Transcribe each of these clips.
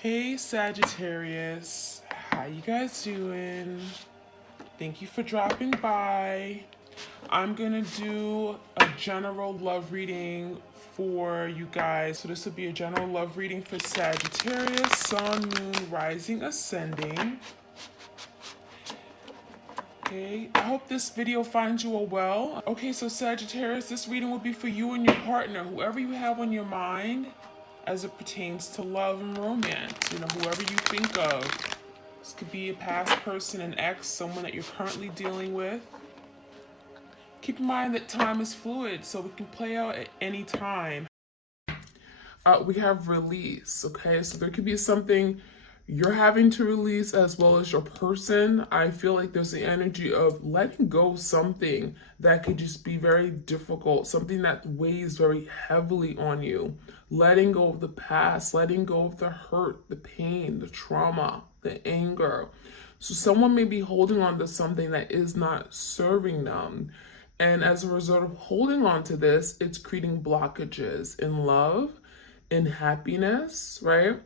Hey Sagittarius, how you guys doing? Thank you for dropping by. I'm gonna do a general love reading for you guys. So this will be a general love reading for Sagittarius, Sun, Moon, Rising, Ascending. Okay, I hope this video finds you all well. Okay, so Sagittarius, this reading will be for you and your partner, whoever you have on your mind as it pertains to love and romance. Whoever you think of. This could be a past person, an ex, someone that you're currently dealing with. Keep in mind that time is fluid, so it can play out at any time. We have release, okay? So there could be something you're having to release as well as your person. I feel like there's the energy of letting go of something that could just be very difficult, something that weighs very heavily on you. Letting go of the past, letting go of the hurt, the pain, the trauma, the anger. So someone may be holding on to something that is not serving them. And as a result of holding on to this, it's creating blockages in love, in happiness, right?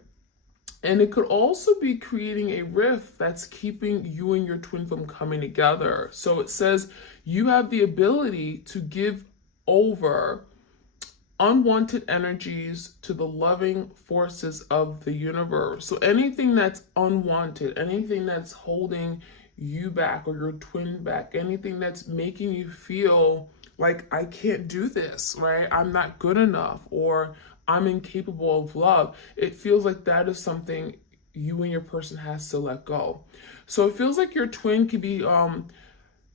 And it could also be creating a rift that's keeping you and your twin from coming together. So it says you have the ability to give over unwanted energies to the loving forces of the universe. So anything that's unwanted, anything that's holding you back or your twin back, anything that's making you feel like I can't do this, right? I'm not good enough, or I'm incapable of love. It feels like that is something you and your person has to let go. So it feels like your twin could be,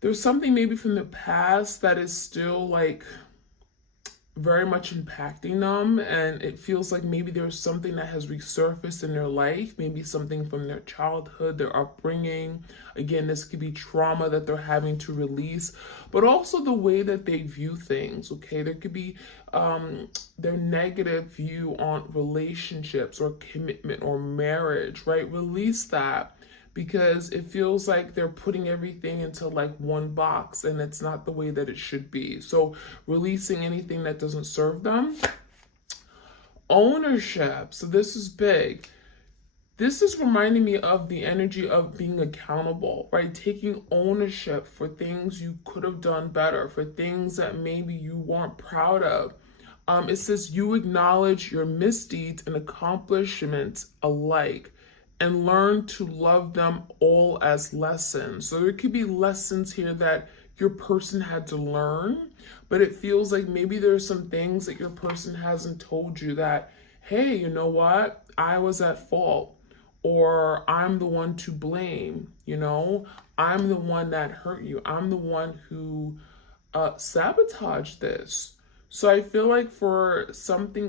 there's something maybe from the past that is still like very much impacting them, and it feels like maybe there's something that has resurfaced in their life, maybe something from their childhood, their upbringing. Again, this could be trauma that they're having to release, but also the way that they view things. Okay, there could be their negative view on relationships or commitment or marriage, right? Release that, because it feels like they're putting everything into like one box, and it's not the way that it should be. So releasing anything that doesn't serve them. Ownership. So this is big. This is reminding me of the energy of being accountable, right? Taking ownership for things you could have done better, for things that maybe you weren't proud of. It says you acknowledge your misdeeds and accomplishments alike, and learn to love them all as lessons. So there could be lessons here that your person had to learn, but it feels like maybe there's some things that your person hasn't told you that, hey, you know what? I was at fault, or I'm the one to blame, I'm the one that hurt you. I'm the one who sabotaged this. So I feel like for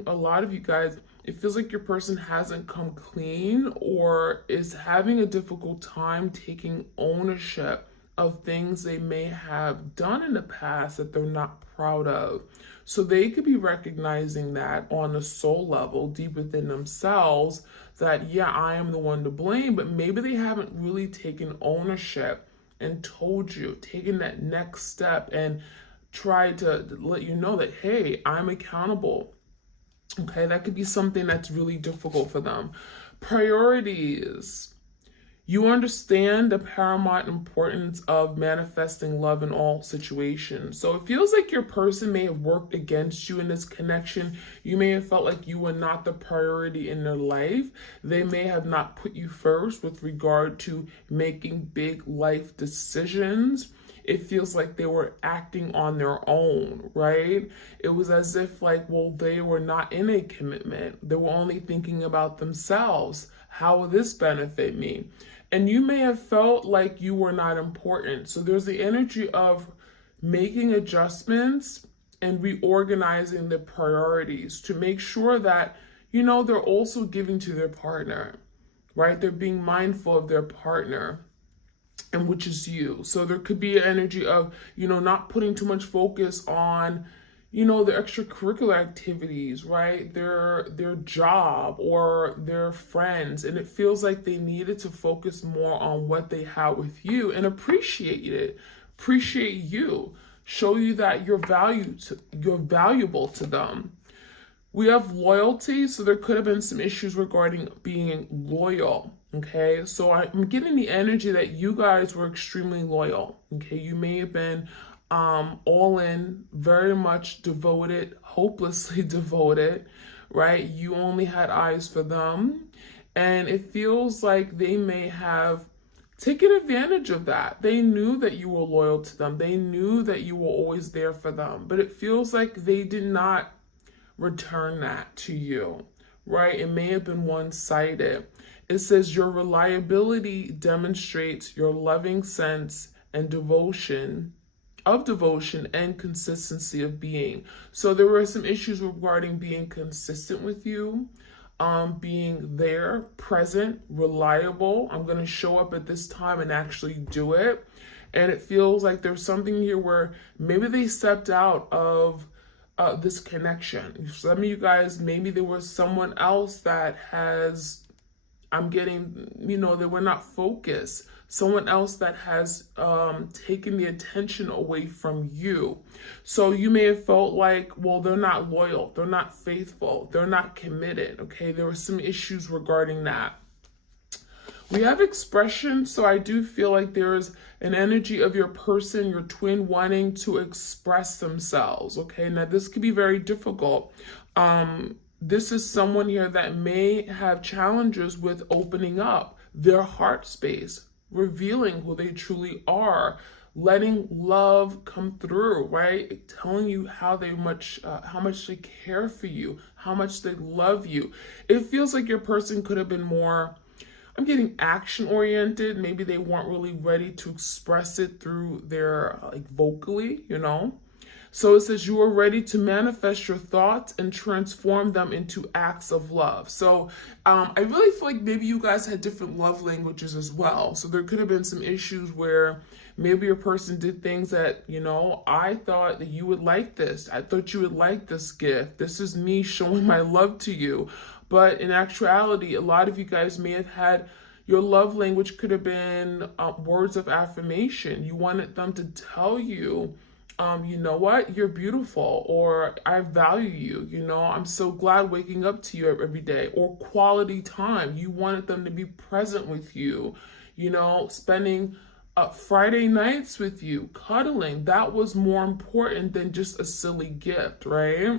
a lot of you guys, it feels like your person hasn't come clean or is having a difficult time taking ownership of things they may have done in the past that they're not proud of. So they could be recognizing that on a soul level, deep within themselves, that, yeah, I am the one to blame, but maybe they haven't really taken ownership and told you, taken that next step and tried to let you know that, hey, I'm accountable. Okay, that could be something that's really difficult for them. Priorities. You understand the paramount importance of manifesting love in all situations. So it feels like your person may have worked against you in this connection. You may have felt like you were not the priority in their life. They may have not put you first with regard to making big life decisions. It feels like they were acting on their own, right? It was as if they were not in a commitment. They were only thinking about themselves. How will this benefit me? And you may have felt like you were not important. So there's the energy of making adjustments and reorganizing the priorities to make sure that, they're also giving to their partner, right? They're being mindful of their partner, and which is you. So there could be an energy of, not putting too much focus on, the extracurricular activities, right? Their job or their friends. And it feels like they needed to focus more on what they had with you and appreciate you, show you that you're valuable to them. We have loyalty, so there could have been some issues regarding being loyal. Okay, so I'm getting the energy that you guys were extremely loyal. Okay, you may have been all in, very much devoted, hopelessly devoted, right? You only had eyes for them, and it feels like they may have taken advantage of that. They knew that you were loyal to them, they knew that you were always there for them, but it feels like they did not return that to you, right? It may have been one-sided. It says your reliability demonstrates your loving sense and devotion and consistency of being. So there were some issues regarding being consistent with you, being there, present, reliable. I'm going to show up at this time and actually do it. And it feels like there's something here where maybe they stepped out of this connection. Some of you guys, maybe there was someone else that has, I'm getting, they were not focused. Someone else that has taken the attention away from you. So you may have felt like, well, they're not loyal, they're not faithful, they're not committed. Okay, there were some issues regarding that. We have expression, so I do feel like there's an energy of your person, your twin, wanting to express themselves. Okay, now this could be very difficult. This is someone here that may have challenges with opening up their heart space, revealing who they truly are, letting love come through, right? Telling you how much they care for you, how much they love you. It feels like your person could have been more, I'm getting action oriented. Maybe they weren't really ready to express it through their vocally, So it says you are ready to manifest your thoughts and transform them into acts of love. So I really feel like maybe you guys had different love languages as well. So there could have been some issues where maybe your person did things that, I thought that you would like this. I thought you would like this gift. This is me showing my love to you. But in actuality, a lot of you guys may have had, your love language could have been words of affirmation. You wanted them to tell you, you know what, you're beautiful, or I value you, I'm so glad waking up to you every day, or quality time. You wanted them to be present with you, spending Friday nights with you, cuddling. That was more important than just a silly gift, right?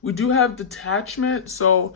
We do have detachment, so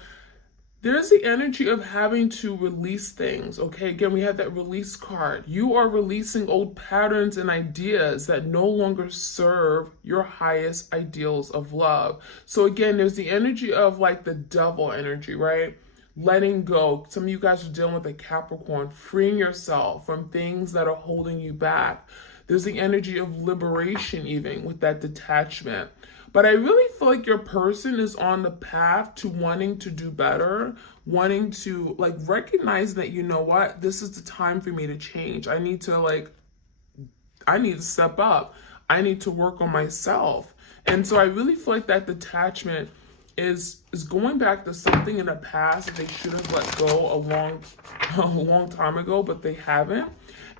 there's the energy of having to release things, okay? Again, we have that release card. You are releasing old patterns and ideas that no longer serve your highest ideals of love. So again, there's the energy of the devil energy, right? Letting go. Some of you guys are dealing with a Capricorn, freeing yourself from things that are holding you back. There's the energy of liberation even with that detachment. But I really feel like your person is on the path to wanting to do better, wanting to recognize that, you know what, this is the time for me to change. I need to step up. I need to work on myself. And so I really feel like that detachment is going back to something in the past that they should have let go a long time ago, but they haven't.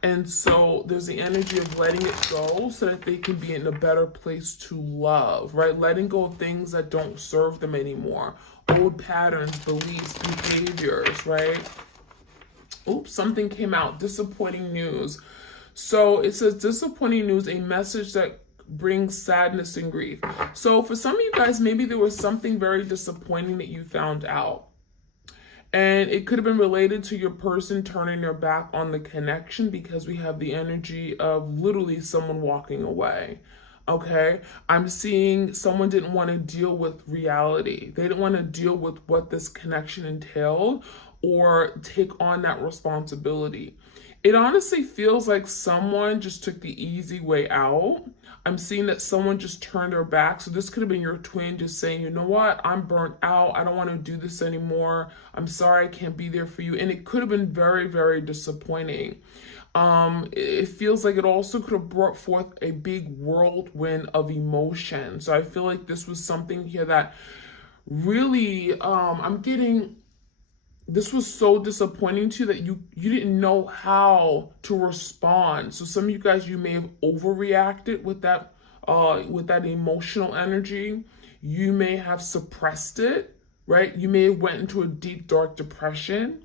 And so there's the energy of letting it go so that they can be in a better place to love, right? Letting go of things that don't serve them anymore. Old patterns, beliefs, behaviors, right? Oops, something came out. Disappointing news. So it says disappointing news, a message that brings sadness and grief. So for some of you guys, maybe there was something very disappointing that you found out. And it could have been related to your person turning their back on the connection, because we have the energy of literally someone walking away. Okay, I'm seeing someone didn't want to deal with reality. They didn't want to deal with what this connection entailed or take on that responsibility. It honestly feels like someone just took the easy way out. I'm seeing that someone just turned their back. So this could have been your twin just saying, you know what, I'm burnt out. I don't want to do this anymore. I'm sorry, I can't be there for you. And it could have been very, very disappointing. It feels like it also could have brought forth a big whirlwind of emotion. So I feel like this was something here that really, this was so disappointing to you that you didn't know how to respond. So some of you guys, you may have overreacted with that emotional energy. You may have suppressed it, right? You may have went into a deep, dark depression.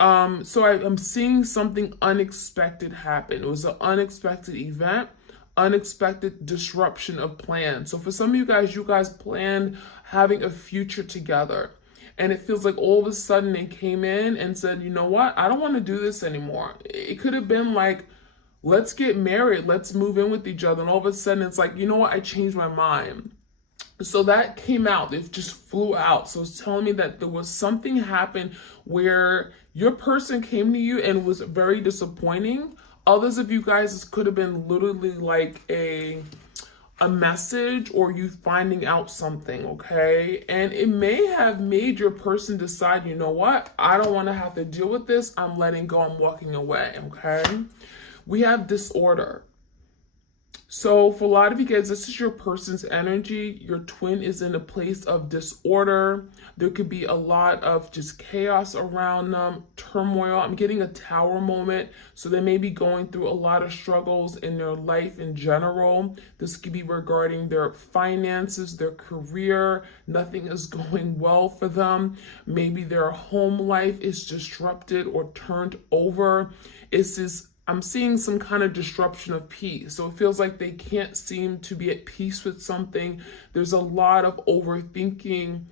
So I'm seeing something unexpected happen. It was an unexpected event, unexpected disruption of plans. So for some of you guys planned having a future together. And it feels like all of a sudden they came in and said, you know what? I don't want to do this anymore. It could have been like, let's get married, let's move in with each other. And all of a sudden it's like, you know what? I changed my mind. So that came out, it just flew out. So it's telling me that there was something happened where your person came to you and was very disappointing. Others of you guys, this could have been literally like a message or you finding out something, okay? And it may have made your person decide, you know what? I don't want to have to deal with this. I'm letting go. I'm walking away, okay? We have disorder. So for a lot of you guys, this is your person's energy. Your twin is in a place of disorder. There could be a lot of just chaos around them, turmoil. I'm getting a tower moment. So they may be going through a lot of struggles in their life in general. This could be regarding their finances, their career. Nothing is going well for them. Maybe their home life is disrupted or turned over. I'm seeing some kind of disruption of peace. So it feels like they can't seem to be at peace with something. There's a lot of overthinking,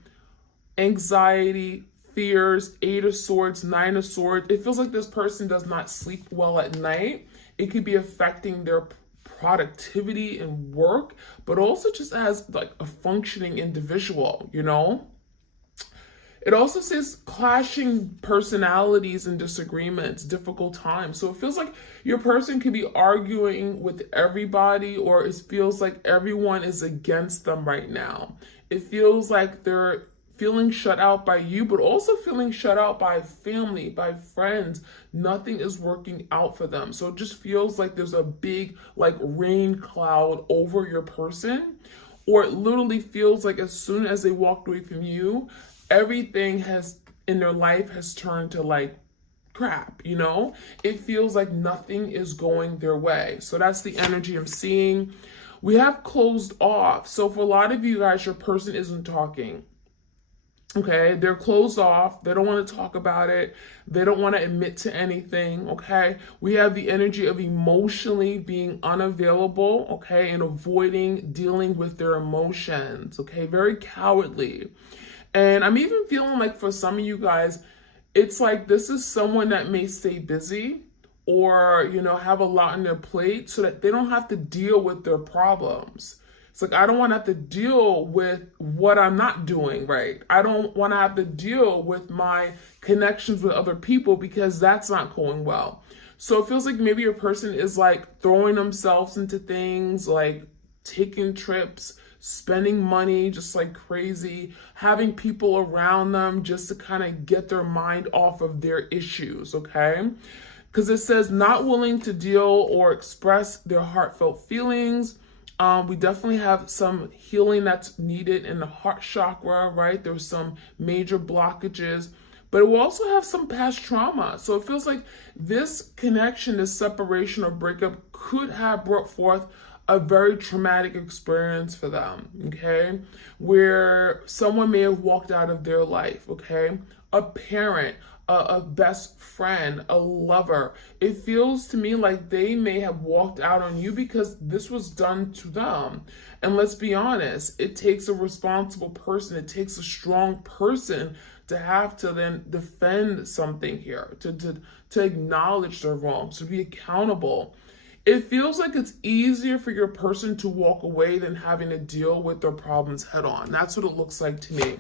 anxiety, fears, 8 of Swords, 9 of Swords. It feels like this person does not sleep well at night. It could be affecting their productivity and work, but also just as like a functioning individual, you know? It also says clashing personalities and disagreements, difficult times. So it feels like your person could be arguing with everybody, or it feels like everyone is against them right now. It feels like they're feeling shut out by you, but also feeling shut out by family, by friends. Nothing is working out for them. So it just feels like there's a big like rain cloud over your person, or it literally feels like as soon as they walked away from you, everything in their life has turned to like crap, you know? It feels like nothing is going their way. So that's the energy I'm seeing. We have closed off. So for a lot of you guys, your person isn't talking. Okay, they're closed off. They don't want to talk about it. They don't want to admit to anything. Okay, we have the energy of emotionally being unavailable. Okay, and avoiding dealing with their emotions. Okay, very cowardly. And I'm even feeling like for some of you guys, it's like this is someone that may stay busy or, you know, have a lot on their plate so that they don't have to deal with their problems. It's like, I don't want to have to deal with what I'm not doing right. I don't want to have to deal with my connections with other people because that's not going well. So it feels like maybe your person is like throwing themselves into things like taking trips, spending money just like crazy, having people around them just to kind of get their mind off of their issues, okay? Because it says not willing to deal or express their heartfelt feelings. We definitely have some healing that's needed in the heart chakra, right? There's some major blockages, but it will also have some past trauma. So it feels like this connection, this separation or breakup could have brought forth a very traumatic experience for them, okay? Where someone may have walked out of their life, okay? A parent, a best friend, a lover. It feels to me like they may have walked out on you because this was done to them. And let's be honest, it takes a responsible person, it takes a strong person to have to then defend something here, to acknowledge their wrongs, to be accountable. It feels like it's easier for your person to walk away than having to deal with their problems head on. That's what it looks like to me.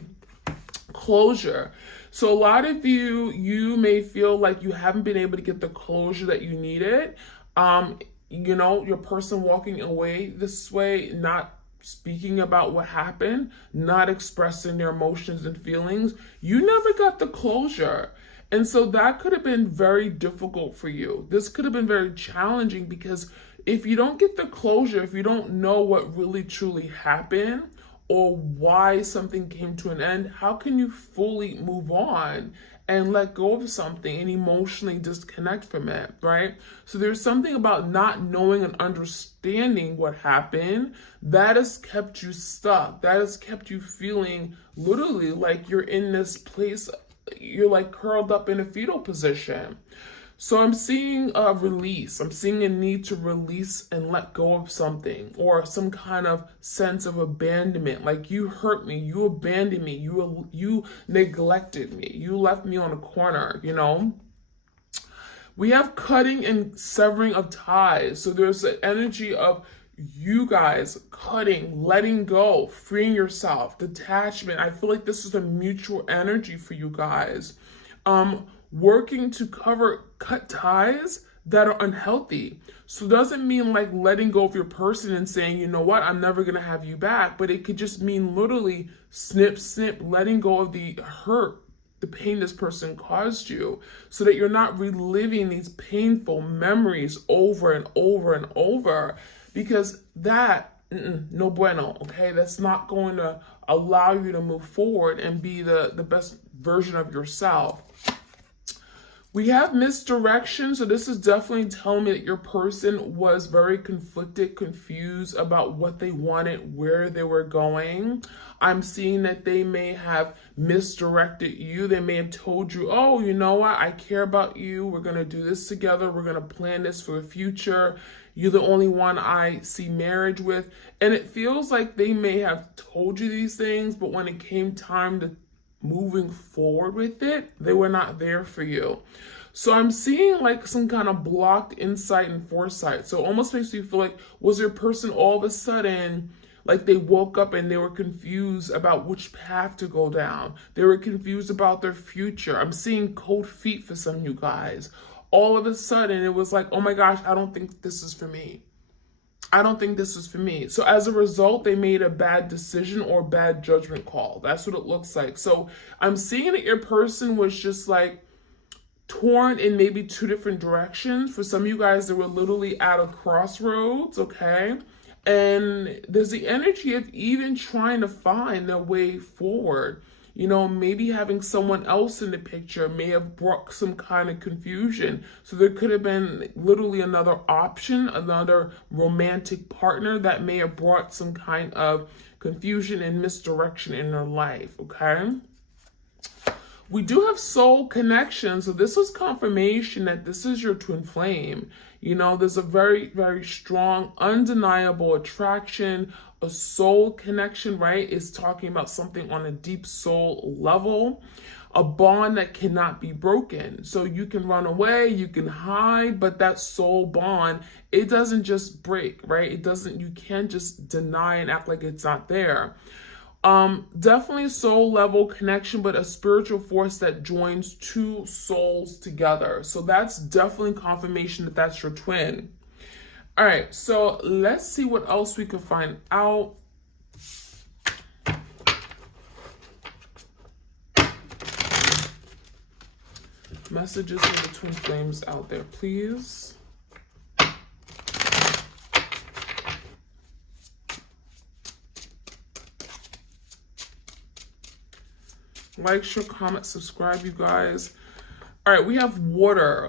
Closure. So a lot of you may feel like you haven't been able to get the closure that you needed. You know, your person walking away this way, not speaking about what happened, not expressing their emotions and feelings. You never got the closure. And so that could have been very difficult for you. This could have been very challenging because if you don't get the closure, if you don't know what really truly happened or why something came to an end, how can you fully move on and let go of something and emotionally disconnect from it, right? So there's something about not knowing and understanding what happened that has kept you stuck. That has kept you feeling literally like you're in this place, you're like curled up in a fetal position. So I'm seeing a release. I'm seeing a need to release and let go of something, or some kind of sense of abandonment. Like, you hurt me, you abandoned me, you neglected me, you left me on a corner, you know? We have cutting and severing of ties. So there's an energy of you guys cutting, letting go, freeing yourself, detachment. I feel like this is a mutual energy for you guys. Working to cut ties that are unhealthy. So it doesn't mean like letting go of your person and saying, you know what, I'm never gonna have you back. But it could just mean literally snip, snip, letting go of the hurt, the pain this person caused you, so that you're not reliving these painful memories over and over and over, because that, no bueno, okay? That's not going to allow you to move forward and be the best version of yourself. We have misdirection, so this is definitely telling me that your person was very conflicted, confused about what they wanted, where they were going. I'm seeing that they may have misdirected you. They may have told you, oh, you know what? I care about you. We're going to do this together. We're going to plan this for the future. You're the only one I see marriage with. And it feels like they may have told you these things, but when it came time to moving forward with it, they were not there for you. So I'm seeing like some kind of blocked insight and foresight. So it almost makes me feel like, was your person all of a sudden, like they woke up and they were confused about which path to go down. They were confused about their future. I'm seeing cold feet for some of you guys. All of a sudden it was like, oh my gosh, I don't think this is for me. I don't think this is for me. So as a result, they made a bad decision or bad judgment call. That's what it looks like. So I'm seeing that your person was just like torn in maybe two different directions. For some of you guys, they were literally at a crossroads, okay? And there's the energy of even trying to find their way forward. You know, maybe having someone else in the picture may have brought some kind of confusion. So there could have been literally another option, another romantic partner that may have brought some kind of confusion and misdirection in their life, okay? We do have soul connection. So this is confirmation that this is your twin flame. You know, there's a very, very strong, undeniable attraction, a soul connection, right? It's talking about something on a deep soul level, a bond that cannot be broken. So you can run away, you can hide, but that soul bond, it doesn't just break, right? You can't just deny and act like it's not there. Definitely soul level connection, but a spiritual force that joins two souls together. So that's definitely confirmation that that's your twin. All right, so let's see what else we can find out. Messages for the twin flames out there, please. Like, share, comment, subscribe, you guys. All right, we have water,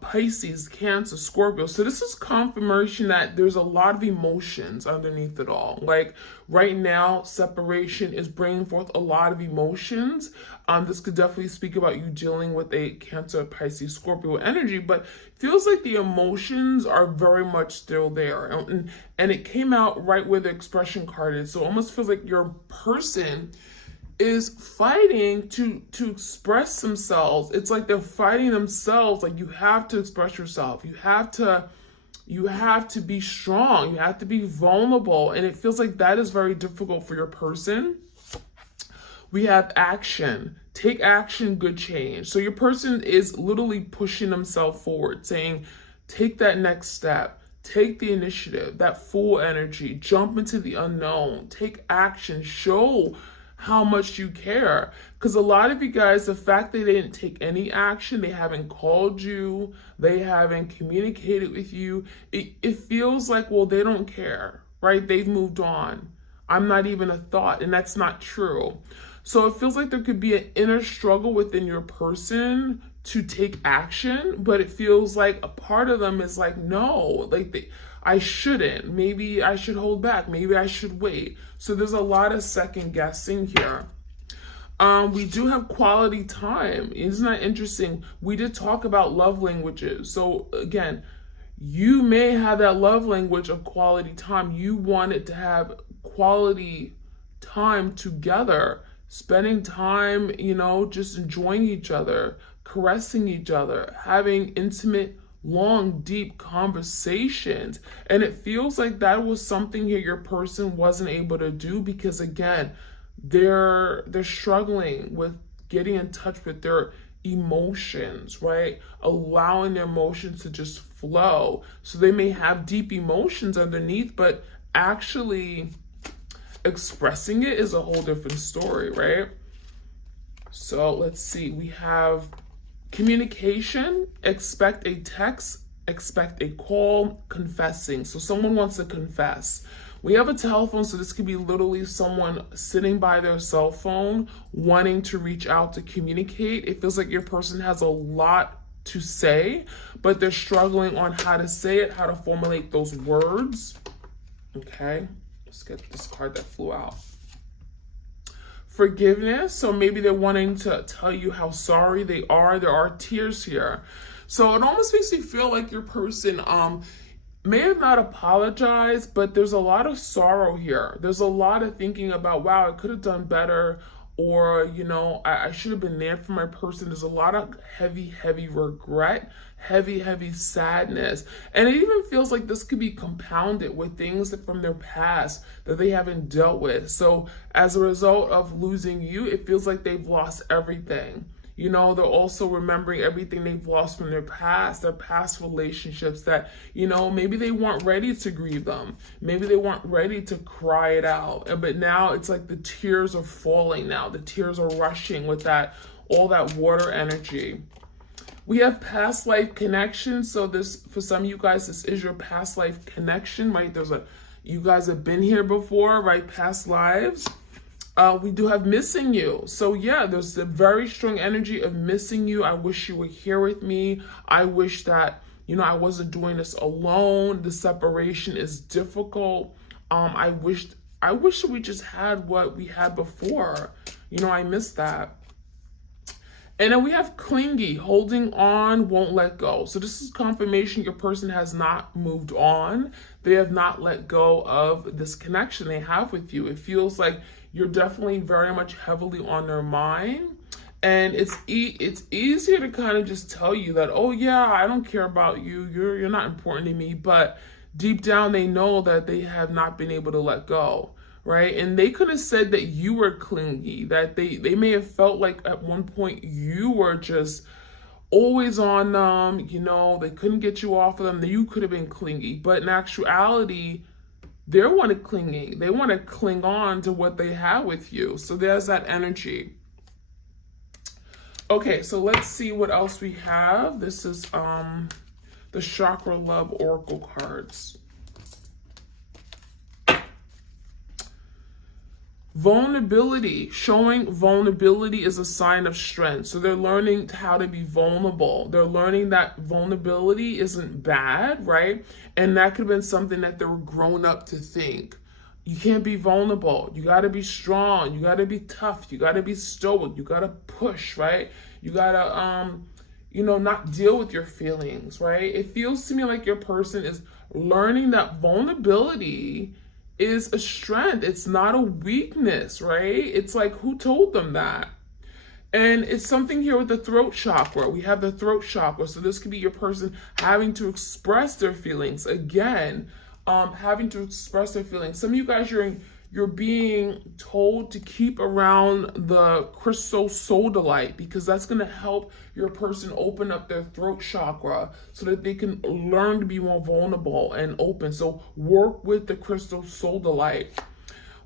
Pisces, Cancer, Scorpio. So this is confirmation that there's a lot of emotions underneath it all. Like right now, separation is bringing forth a lot of emotions. This could definitely speak about you dealing with a Cancer, Pisces, Scorpio energy, but feels like the emotions are very much still there. And it came out right where the expression card is. So it almost feels like your person is fighting to express themselves. It's like they're fighting themselves. Like, you have to express yourself. You have to be strong. You have to be vulnerable. And it feels like that is very difficult for your person. We have action. Take action, good change. So your person is literally pushing themselves forward, saying, take that next step. Take the initiative, that full energy, jump into the unknown, take action, show how much you care. Because a lot of you guys, the fact that they didn't take any action, they haven't called you, they haven't communicated with you, it feels like, well, they don't care, right? They've moved on. I'm not even a thought, and that's not true. So it feels like there could be an inner struggle within your person to take action, but it feels like a part of them is like, no, like I shouldn't. Maybe I should hold back. Maybe I should wait. So there's a lot of second guessing here. We do have quality time. Isn't that interesting? We did talk about love languages. So again, you may have that love language of quality time. You wanted to have quality time together, spending time, just enjoying each other, caressing each other, having intimate, long, deep conversations. And it feels like that was something here your person wasn't able to do because, again, they're struggling with getting in touch with their emotions, right? Allowing their emotions to just flow. So they may have deep emotions underneath, but actually expressing it is a whole different story, right? So let's see. We have communication, expect a text, expect a call, confessing. So someone wants to confess. We have a telephone, so this could be literally someone sitting by their cell phone wanting to reach out to communicate. It feels like your person has a lot to say, but they're struggling on how to say it, how to formulate those words. Okay, let's get this card that flew out. Forgiveness, so maybe they're wanting to tell you how sorry they are. There are tears here. So it almost makes me feel like your person may have not apologized, but there's a lot of sorrow here. There's a lot of thinking about, wow, I could have done better, or, I should have been there for my person. There's a lot of heavy, heavy regret, heavy, heavy sadness. And it even feels like this could be compounded with things from their past that they haven't dealt with. So as a result of losing you, it feels like they've lost everything. They're also remembering everything they've lost from their past relationships that, maybe they weren't ready to grieve them. Maybe they weren't ready to cry it out. But now it's like the tears are falling now. The tears are rushing with all that water energy. We have past life connection. So this, for some of you guys, this is your past life connection, right? You guys have been here before, right? Past lives. We do have missing you. So yeah, there's a very strong energy of missing you. I wish you were here with me. I wish that, I wasn't doing this alone. The separation is difficult. I wish we just had what we had before. I miss that. And then we have clingy, holding on, won't let go. So this is confirmation your person has not moved on. They have not let go of this connection they have with you. It feels like you're definitely very much heavily on their mind. And it's easier to kind of just tell you that, oh yeah, I don't care about you. You're not important to me. But deep down, they know that they have not been able to let go. Right? And they could have said that you were clingy, that they may have felt like at one point you were just always on them, they couldn't get you off of them, that you could have been clingy. But in actuality, they want to clingy. They want to cling on to what they have with you. So there's that energy. Okay, so let's see what else we have. This is the Chakra Love Oracle cards. Vulnerability, showing vulnerability is a sign of strength. So they're learning how to be vulnerable. They're learning that vulnerability isn't bad, right? And that could have been something that they were grown up to think. You can't be vulnerable. You got to be strong. You got to be tough. You got to be stoic. You got to push, right? You got to, not deal with your feelings, right? It feels to me like your person is learning that vulnerability is a strength. It's not a weakness, right? It's like, who told them that? And it's something here with the throat chakra. We have the throat chakra. So this could be your person having to express their feelings. Again, having to express their feelings. Some of you guys, you're being told to keep around the crystal sodalite because that's going to help your person open up their throat chakra so that they can learn to be more vulnerable and open. So work with the crystal sodalite.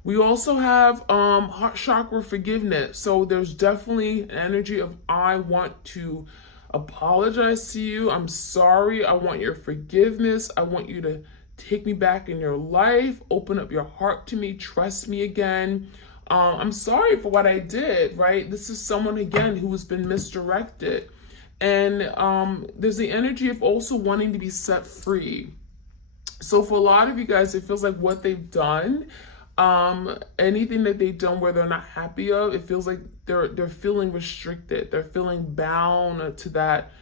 We also have heart chakra forgiveness. So there's definitely an energy of, I want to apologize to you. I'm sorry. I want your forgiveness. I want you to take me back in your life, open up your heart to me, trust me again. I'm sorry for what I did, right? This is someone, again, who has been misdirected. And there's the energy of also wanting to be set free. So for a lot of you guys, it feels like what they've done, anything that they've done where they're not happy of, it feels like they're feeling restricted. They're feeling bound to that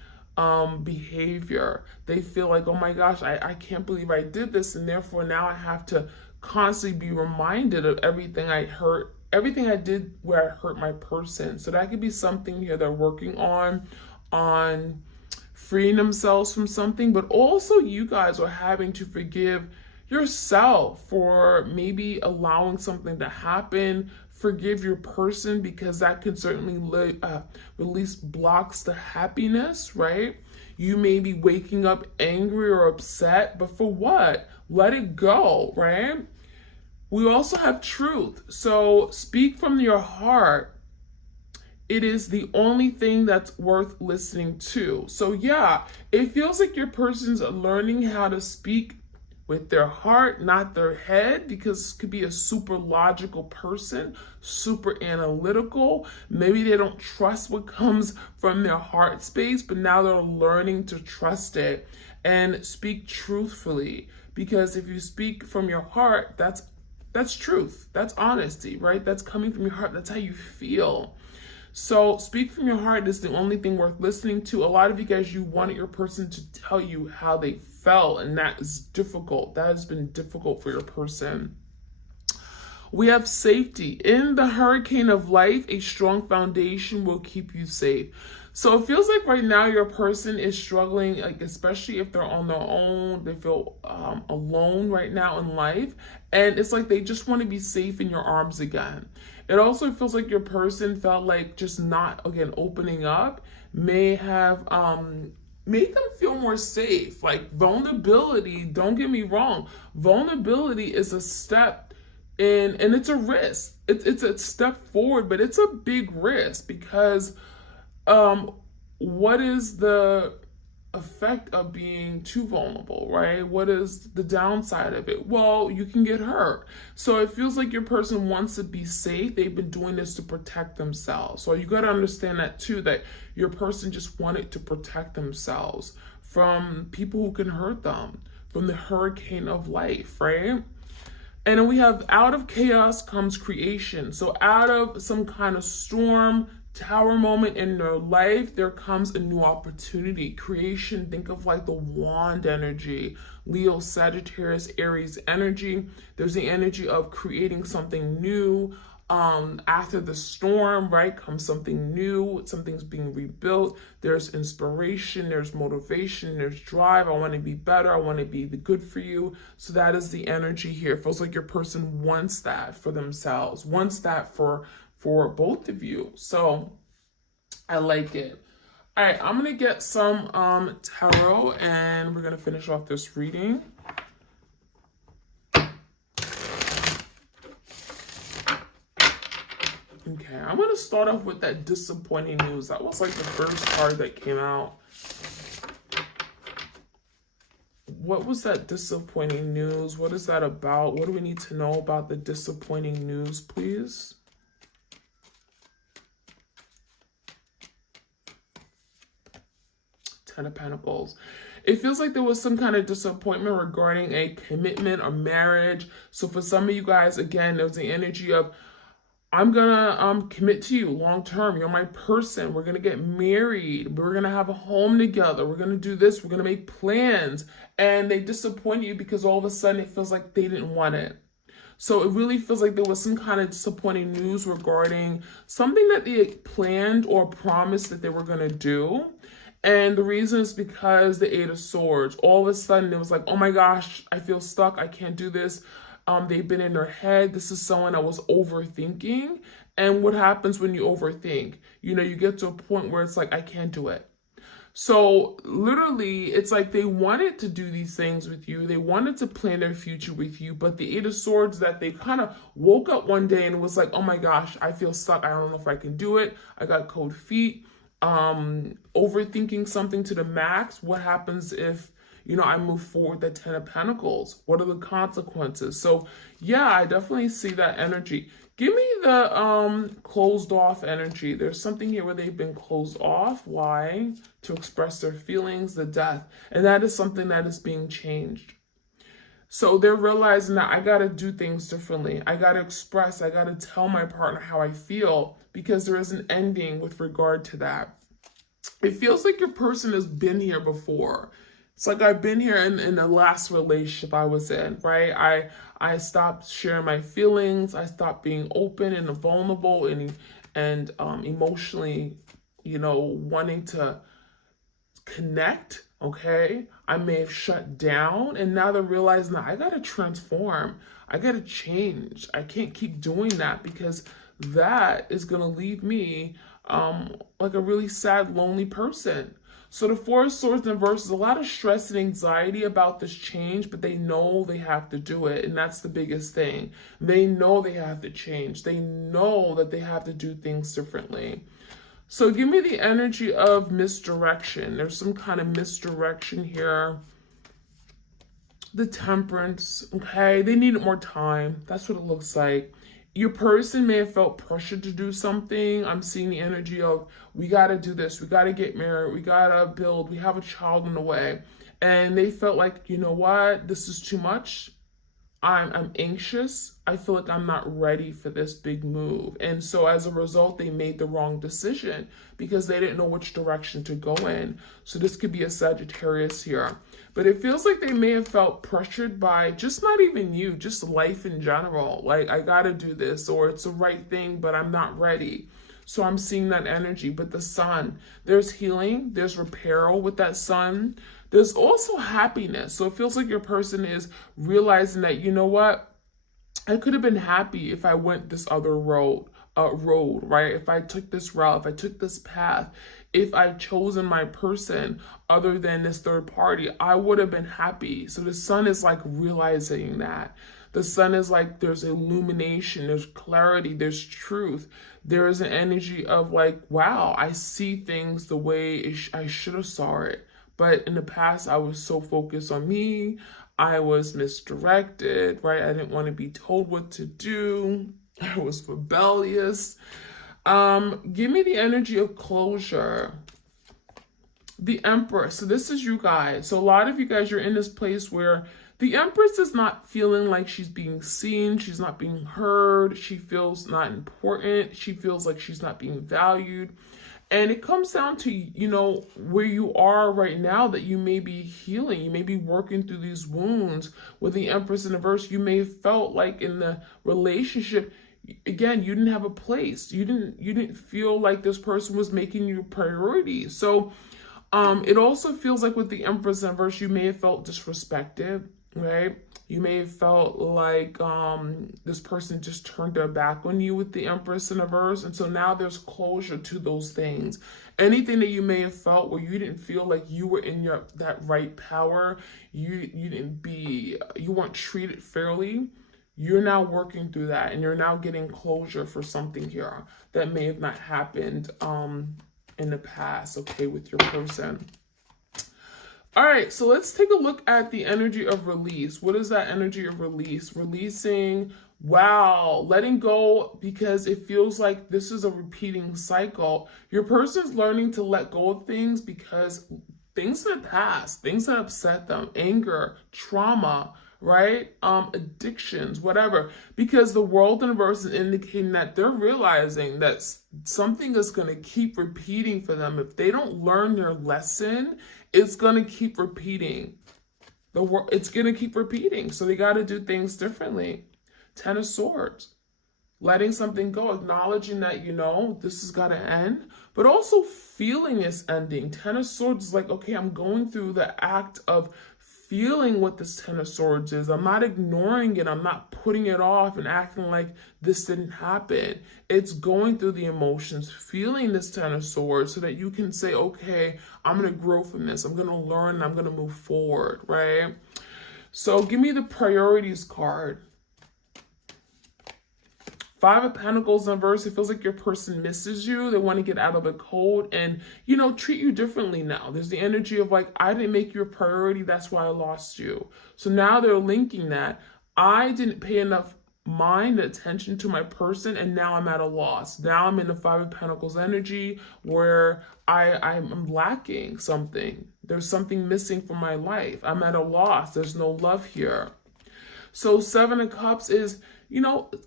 behavior. They feel like, oh my gosh, I can't believe I did this, and therefore now I have to constantly be reminded of everything I hurt, everything I did where I hurt my person. So that could be something here they're working on freeing themselves from something, but also you guys are having to forgive yourself for maybe allowing something to happen. Forgive your person, because that can certainly release blocks to happiness, right? You may be waking up angry or upset, but for what? Let it go, right? We also have truth. So speak from your heart. It is the only thing that's worth listening to. So yeah, it feels like your person's learning how to speak with their heart, not their head, because this could be a super logical person, super analytical. Maybe they don't trust what comes from their heart space, but now they're learning to trust it and speak truthfully. Because if you speak from your heart, that's truth. That's honesty, right? That's coming from your heart. That's how you feel. So speak from your heart is the only thing worth listening to. A lot of you guys, you wanted your person to tell you how they felt, and that is difficult. That has been difficult for your person. We have safety. In the hurricane of life, a strong foundation will keep you safe. So it feels like right now your person is struggling, like especially if they're on their own, they feel alone right now in life. And it's like they just want to be safe in your arms again. It also feels like your person felt like just not, again, opening up may have made them feel more safe. Like vulnerability, don't get me wrong, vulnerability is a step and it's a risk. It's a step forward, but it's a big risk because what is the effect of being too vulnerable, right? What is the downside of it? Well, you can get hurt. So it feels like your person wants to be safe. They've been doing this to protect themselves. So you got to understand that too, that your person just wanted to protect themselves from people who can hurt them, from the hurricane of life, right? And then we have out of chaos comes creation. So out of some kind of storm, tower moment in their life, there comes a new opportunity. Creation, think of like the wand energy, Leo, Sagittarius, Aries energy. There's the energy of creating something new. After the storm, right, comes something new. Something's being rebuilt. There's inspiration, there's motivation, there's drive. I want to be better. I want to be the good for you. So that is the energy here. It feels like your person wants that for themselves, wants that for both of you. So I like it. All right, I'm gonna get some tarot and we're gonna finish off this reading. Okay, I'm gonna start off with that disappointing news. That was like the first card that came out. What was that disappointing news? What is that about? What do we need to know about the disappointing news, please? Ten of Pentacles. It feels like there was some kind of disappointment regarding a commitment or marriage. So for some of you guys, again, there's the energy of, I'm gonna commit to you long term. You're my person. We're gonna get married. We're gonna have a home together. We're gonna do this. We're gonna make plans. And they disappoint you because all of a sudden it feels like they didn't want it. So it really feels like there was some kind of disappointing news regarding something that they had planned or promised that they were gonna do. And the reason is because the Eight of Swords. All of a sudden it was like, oh my gosh, I feel stuck. I can't do this. They've been in their head. This is someone that was overthinking. And what happens when you overthink? You know, you get to a point where it's like, I can't do it. So literally, it's like they wanted to do these things with you. They wanted to plan their future with you. But the Eight of Swords, that they kind of woke up one day and it was like, oh my gosh, I feel stuck. I don't know if I can do it. I got cold feet. Overthinking something to the max. What happens if, you know, I move forward the Ten of Pentacles? What are the consequences? So yeah, I definitely see that energy. Give me the closed off energy. There's something here where they've been closed off. Why? To express their feelings, the death. And that is something that is being changed. So they're realizing that I got to do things differently. I got to express, I got to tell my partner how I feel, because there is an ending with regard to that. It feels like your person has been here before. It's like I've been here in the last relationship I was in, right? I stopped sharing my feelings. I stopped being open and vulnerable and emotionally, wanting to connect. Okay, I may have shut down, and now they're realizing that I gotta transform. I gotta change. I can't keep doing that, because that is gonna leave me like a really sad, lonely person. So the Four of Swords in reverse is a lot of stress and anxiety about this change, but they know they have to do it. And that's the biggest thing. They know they have to change. They know that they have to do things differently. So give me the energy of misdirection. There's some kind of misdirection here. The Temperance, okay? They needed more time. That's what it looks like. Your person may have felt pressured to do something. I'm seeing the energy of, we got to do this. We got to get married. We got to build. We have a child in the way. And they felt like, you know what? This is too much. I'm anxious. I feel like I'm not ready for this big move. And so as a result, they made the wrong decision because they didn't know which direction to go in. So this could be a Sagittarius here. But it feels like they may have felt pressured by just not even you, just life in general. Like, I got to do this, or it's the right thing, but I'm not ready. So I'm seeing that energy. But the Sun, there's healing, there's repair with that Sun. There's also happiness. So it feels like your person is realizing that, you know what? I could have been happy if I went this other road, right? If I took this route, if I took this path, if I chosen my person other than this third party, I would have been happy. So the Sun is like realizing that. The Sun is like, there's illumination, there's clarity, there's truth. There is an energy of like, wow, I see things the way I should have saw it. But in the past, I was so focused on me. I was misdirected, right? I didn't want to be told what to do. I was rebellious. Give me the energy of closure. The Empress. So this is you guys. So a lot of you guys, you're in this place where the Empress is not feeling like she's being seen. She's not being heard. She feels not important. She feels like she's not being valued. And it comes down to, where you are right now, that you may be healing. You may be working through these wounds. With the Empress in the verse, you may have felt like in the relationship, again, you didn't have a place. You didn't feel like this person was making you a priority. So it also feels like with the Empress in verse, you may have felt disrespected, right? You may have felt like this person just turned their back on you with the Empress in a verse. And so now there's closure to those things. Anything that you may have felt where you didn't feel like you were in that right power, you weren't treated fairly, you're now working through that, and you're now getting closure for something here that may have not happened in the past, okay, with your person. All right, so let's take a look at the energy of release. What is that energy of release? Releasing, wow, letting go, because it feels like this is a repeating cycle. Your person's learning to let go of things because things in the past, things that upset them, anger, trauma, right? Addictions, whatever, because the world universe is indicating that they're realizing that something is going to keep repeating for them. If they don't learn their lesson, it's going to keep repeating. It's going to keep repeating. So they got to do things differently. Ten of Swords, letting something go, acknowledging that, this has got to end, but also feeling this ending. Ten of Swords is like, okay, I'm going through the act of feeling what this Ten of Swords is. I'm not ignoring it. I'm not putting it off and acting like this didn't happen. It's going through the emotions, feeling this Ten of Swords so that you can say, okay, I'm going to grow from this. I'm going to learn and I'm going to move forward, right? So give me the priorities card. Five of Pentacles in verse, it feels like your person misses you. They want to get out of the cold and, treat you differently now. There's the energy of like, I didn't make you a priority. That's why I lost you. So now they're linking that. I didn't pay enough mind, attention to my person, and now I'm at a loss. Now I'm in the Five of Pentacles energy where I'm lacking something. There's something missing from my life. I'm at a loss. There's no love here. So Seven of Cups is,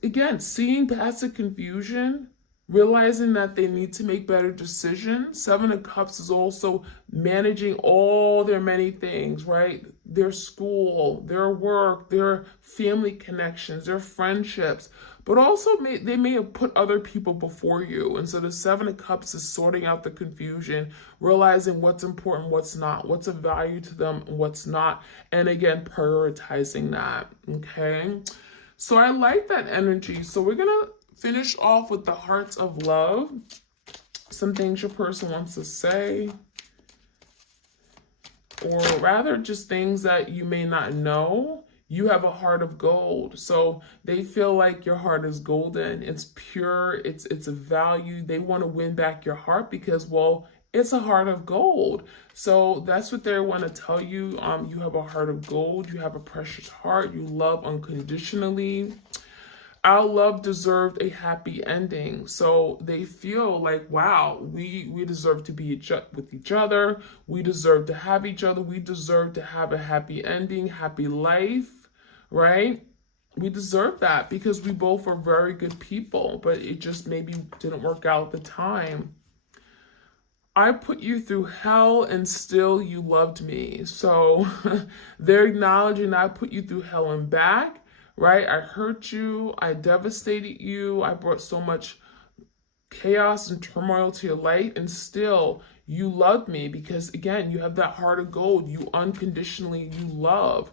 again, seeing past the confusion, realizing that they need to make better decisions. Seven of Cups is also managing all their many things, right? Their school, their work, their family connections, their friendships, but also they may have put other people before you. And so the Seven of Cups is sorting out the confusion, realizing what's important, what's not, what's of value to them, and what's not. And again, prioritizing that, okay? So I like that energy. So we're going to finish off with the Hearts of Love. Some things your person wants to say, or rather just things that you may not know. You have a heart of gold. So they feel like your heart is golden. It's pure. It's a value. They want to win back your heart because, well, it's a heart of gold. So that's what they want to tell you. You have a heart of gold. You have a precious heart. You love unconditionally. Our love deserved a happy ending. So they feel like, wow, we deserve to be with each other. We deserve to have each other. We deserve to have a happy ending, happy life, right? We deserve that because we both are very good people, but it just maybe didn't work out at the time. I put you through hell and still you loved me. So they're acknowledging I put you through hell and back. Right? I hurt you. I devastated you. I brought so much chaos and turmoil to your life, and still you loved me because, again, you have that heart of gold. You unconditionally, you love,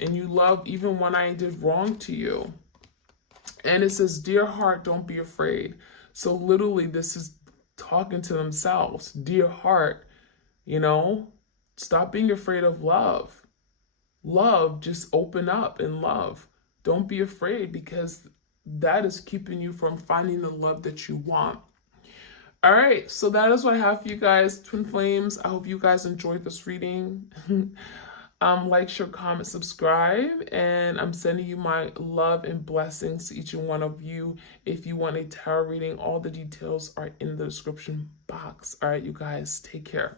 and you love even when I did wrong to you. And it says, dear heart, don't be afraid. So literally this is talking to themselves. Dear heart, stop being afraid of love. Love, just open up and love. Don't be afraid because that is keeping you from finding the love that you want. All right, so that is what I have for you guys, Twin Flames. I hope you guys enjoyed this reading. Like, share, comment, subscribe, and I'm sending you my love and blessings to each and one of you. If you want a tarot reading, all the details are in the description box. All right, you guys, take care.